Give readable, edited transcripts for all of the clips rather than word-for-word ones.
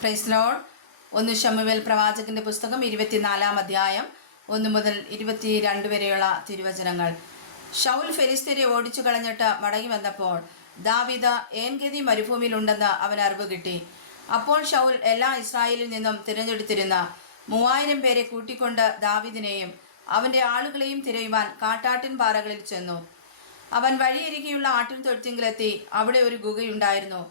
Praise Lord. 1 ശമൂവേൽ പ്രവാചകന്റെ പുസ്തകം 24-ാം അധ്യായം 1 മുതൽ 22 വരെയുള്ള തിരുവചനങ്ങൾ. ശൗൽ ഫെലിസ്ത്യരെ ഓടിച്ചു കളഞ്ഞിട്ട് മടങ്ങി വന്നപ്പോൾ ദാവീദ് ഏൻഗെദി മരുഭൂമിയിലുണ്ടെന്ന് അവൻ അറിവ് കിട്ടി. അപ്പോൾ ശൗൽ എല്ലാ ഇസ്രായേലിൽ നിന്നും തിരഞ്ഞെടുത്തിരുന്ന 3000 പേരെ കൂട്ടിക്കൊണ്ട് ദാവീദിനെയും അവന്റെ ആളുകളെയും തിരയുവാൻ കാട്ടാട്ടിൻ പാറകളിൽ ചെന്നു. അവൻ വഴിയരികെയുള്ള ആട്ടിൻ തൊഴുത്തിങ്കിലെത്തി. അവിടെ ഒരു ഗുഹയുണ്ടായിരുന്നു.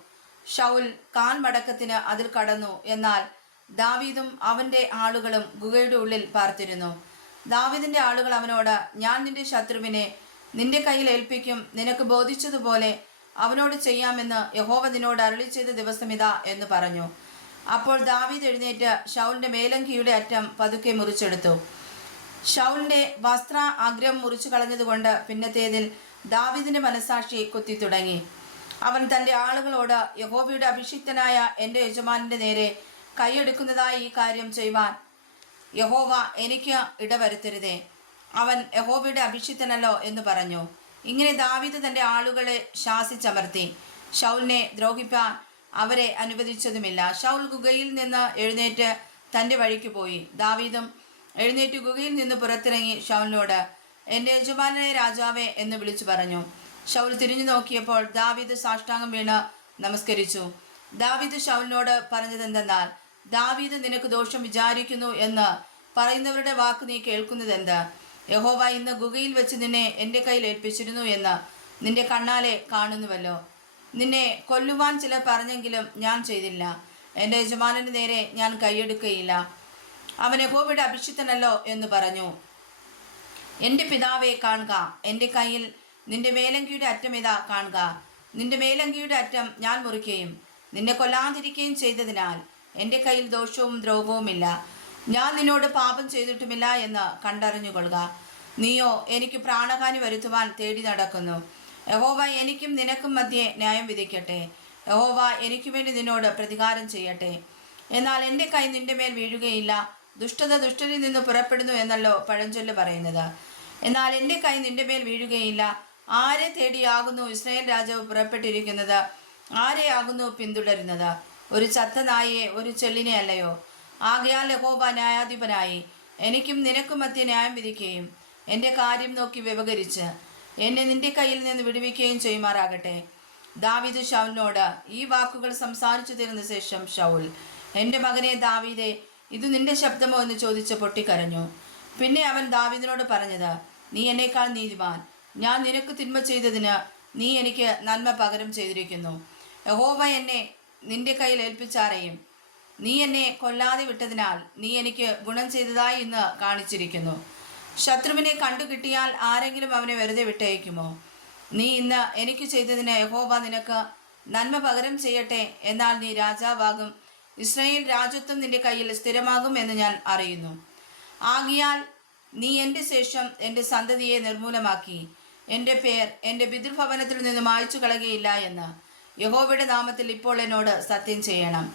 ശൗൽ കാൽ മടക്കത്തിന് അതിൽ കടന്നു. എന്നാൽ ദാവീദും അവന്റെ ആളുകളും ഗുഹയുടെ ഉള്ളിൽ പാർത്തിരുന്നു. ദാവീദിന്റെ ആളുകൾ അവനോട്, ഞാൻ നിന്റെ ശത്രുവിനെ നിന്റെ കയ്യിൽ ഏൽപ്പിക്കും, നിനക്ക് ബോധിച്ചതുപോലെ അവനോട് ചെയ്യാമെന്ന് യഹോവ നിന്നോട് അരുളി ചെയ്ത ദിവസം ഇതാ എന്ന് പറഞ്ഞു. അപ്പോൾ ദാവീദ് എഴുന്നേറ്റ് ശൗലിന്റെ മേലങ്കിയുടെ അറ്റം പതുക്കെ മുറിച്ചെടുത്തു. ശൗലിന്റെ വസ്ത്ര അഗ്രം മുറിച്ചു കളഞ്ഞതുകൊണ്ട് പിന്നത്തേതിൽ ദാവീദിന്റെ മനസാക്ഷി കുത്തി തുടങ്ങി. അവൻ തൻ്റെ ആളുകളോട്, യഹോവയുടെ അഭിഷിക്തനായ എൻ്റെ യജമാനന്റെ നേരെ കൈയെടുക്കുന്നതായി ഈ കാര്യം ചെയ്യുവാൻ യഹോവ എനിക്ക് ഇടവരുത്തരുതേ. അവൻ യഹോവയുടെ അഭിഷിക്തനല്ലോ എന്ന് പറഞ്ഞു. ഇങ്ങനെ ദാവീദ് തൻ്റെ ആളുകളെ ശാസിച്ചമർത്തി. ശൗലിനെ ദ്രോഹിപ്പാൻ അവരെ അനുവദിച്ചതുമില്ല. ശൗൽ ഗുഹയിൽ നിന്ന് എഴുന്നേറ്റ് തൻ്റെ വഴിക്ക് പോയി. ദാവീദും എഴുന്നേറ്റ് ഗുഹയിൽ നിന്ന് പുറത്തിറങ്ങി ശൗലിനോട്, എൻ്റെ യജമാനനെ രാജാവേ എന്ന് വിളിച്ചു പറഞ്ഞു. ശൗൽ തിരിഞ്ഞു നോക്കിയപ്പോൾ ദാവീദ് സാഷ്ടാംഗം വീണ് നമസ്കരിച്ചു. ദാവീദ് ശൗലിനോട് പറഞ്ഞതെന്തെന്നാൽ, ദാവീദ് നിനക്ക് ദോഷം വിചാരിക്കുന്നു എന്ന് പറയുന്നവരുടെ വാക്ക് നീ കേൾക്കുന്നതെന്ത്? യഹോവ ഇന്ന് ഗുഹയിൽ വെച്ച് നിന്നെ എൻ്റെ കയ്യിൽ ഏൽപ്പിച്ചിരുന്നു എന്ന് നിന്റെ കണ്ണാലെ കാണുന്നുവല്ലോ. നിന്നെ കൊല്ലുവാൻ ചിലർ പറഞ്ഞെങ്കിലും ഞാൻ ചെയ്തില്ല. എൻ്റെ യജമാനന് നേരെ ഞാൻ കൈയെടുക്കുകയില്ല. അവൻ യഹോവയുടെ അഭിഷിക്തനല്ലോ എന്ന് പറഞ്ഞു. എൻ്റെ പിതാവെ കാണുക, എൻ്റെ കയ്യിൽ നിന്റെ മേലങ്കിയുടെ അറ്റം ഇതാ കാണുക. നിന്റെ മേലങ്കിയുടെ അറ്റം ഞാൻ മുറിക്കുകയും നിന്നെ കൊല്ലാതിരിക്കുകയും ചെയ്തതിനാൽ എൻ്റെ കയ്യിൽ ദോഷവും ദ്രോഹവുമില്ല. ഞാൻ നിന്നോട് പാപം ചെയ്തിട്ടുമില്ല എന്ന് കണ്ടറിഞ്ഞുകൊള്ളുക. നീയോ എനിക്ക് പ്രാണഹാനി വരുത്തുവാൻ തേടി നടക്കുന്നു. യഹോവ എനിക്കും നിനക്കും മധ്യേ ന്യായം വിധിക്കട്ടെ. യഹോവ എനിക്ക് വേണ്ടി നിന്നോട് പ്രതികാരം ചെയ്യട്ടെ. എന്നാൽ എൻ്റെ കൈ നിന്റെ മേൽ വീഴുകയില്ല. ദുഷ്ടത ദുഷ്ടനിൽ നിന്ന് പുറപ്പെടുന്നു എന്നല്ലോ പഴഞ്ചൊല്ല് പറയുന്നത്. എന്നാൽ എൻ്റെ കൈ നിന്റെ മേൽ വീഴുകയില്ല. ആരെ തേടിയാകുന്നു ഇസ്രായേൽ രാജാവ് പുറപ്പെട്ടിരിക്കുന്നത്? ആരെയാകുന്നു പിന്തുടരുന്നത്? ഒരു ചത്ത നായയെ, ഒരു ചെള്ളിനെ അല്ലയോ? ആകയാൽ യഹോവ ന്യായാധിപനായി എനിക്കും നിനക്കും മധ്യ ന്യായം വിധിക്കുകയും എൻ്റെ കാര്യം നോക്കി വ്യവഹരിച്ച് എന്നെ നിന്റെ കയ്യിൽ നിന്ന് വിടുവിക്കുകയും ചെയ്യുമാറാകട്ടെ. ദാവീദ് ശൗലിനോട് ഈ വാക്കുകൾ സംസാരിച്ചു തീർന്ന ശേഷം ശൗൽ, എൻ്റെ മകനെ ദാവീദേ, ഇത് നിന്റെ ശബ്ദമോ എന്ന് ചോദിച്ച് പൊട്ടിക്കരഞ്ഞു. പിന്നെ അവൻ ദാവീദിനോട് പറഞ്ഞത്, നീ എന്നേക്കാൾ നീതിമാൻ. ഞാൻ നിനക്ക് തിന്മ ചെയ്തതിന് നീ എനിക്ക് നന്മ പകരം ചെയ്തിരിക്കുന്നു. യഹോവ എന്നെ നിന്റെ കയ്യിൽ ഏൽപ്പിച്ചാരെയും നീ എന്നെ കൊല്ലാതെ വിട്ടതിനാൽ നീ എനിക്ക് ഗുണം ചെയ്തതായി ഇന്ന് കാണിച്ചിരിക്കുന്നു. ശത്രുവിനെ കണ്ടുകിട്ടിയാൽ ആരെങ്കിലും അവനെ വെറുതെ വിട്ടയക്കുമോ? നീ ഇന്ന് എനിക്ക് ചെയ്തതിന് യഹോവ നിനക്ക് നന്മ പകരം ചെയ്യട്ടെ. എന്നാൽ നീ രാജാവാകും. ഇസ്രായേൽ രാജത്വം നിന്റെ കയ്യിൽ സ്ഥിരമാകും എന്ന് ഞാൻ അറിയുന്നു. ആകിയാൽ നീ എൻ്റെ ശേഷം എൻ്റെ സന്തതിയെ നിർമൂലമാക്കി എൻ്റെ പേർ എൻ്റെ പിതൃഭവനത്തിൽ നിന്ന് മായ്ച്ചു കളയുകയില്ല എന്ന് യഹോവയുടെ നാമത്തിൽ ഇപ്പോൾ എന്നോട് സത്യം ചെയ്യണം.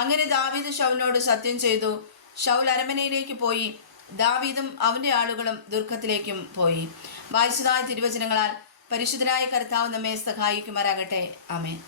അങ്ങനെ ദാവീദ് ശൗലിനോട് സത്യം ചെയ്തു. ശൗൽ അരമനയിലേക്ക് പോയി. ദാവീദും അവൻ്റെ ആളുകളും ദുർഘത്തിലേക്കും പോയി. വായിച്ചതായ തിരുവചനങ്ങളാൽ പരിശുദ്ധനായ കർത്താവ് നമ്മെ സഹായിക്കുമാറാകട്ടെ. ആമേൻ.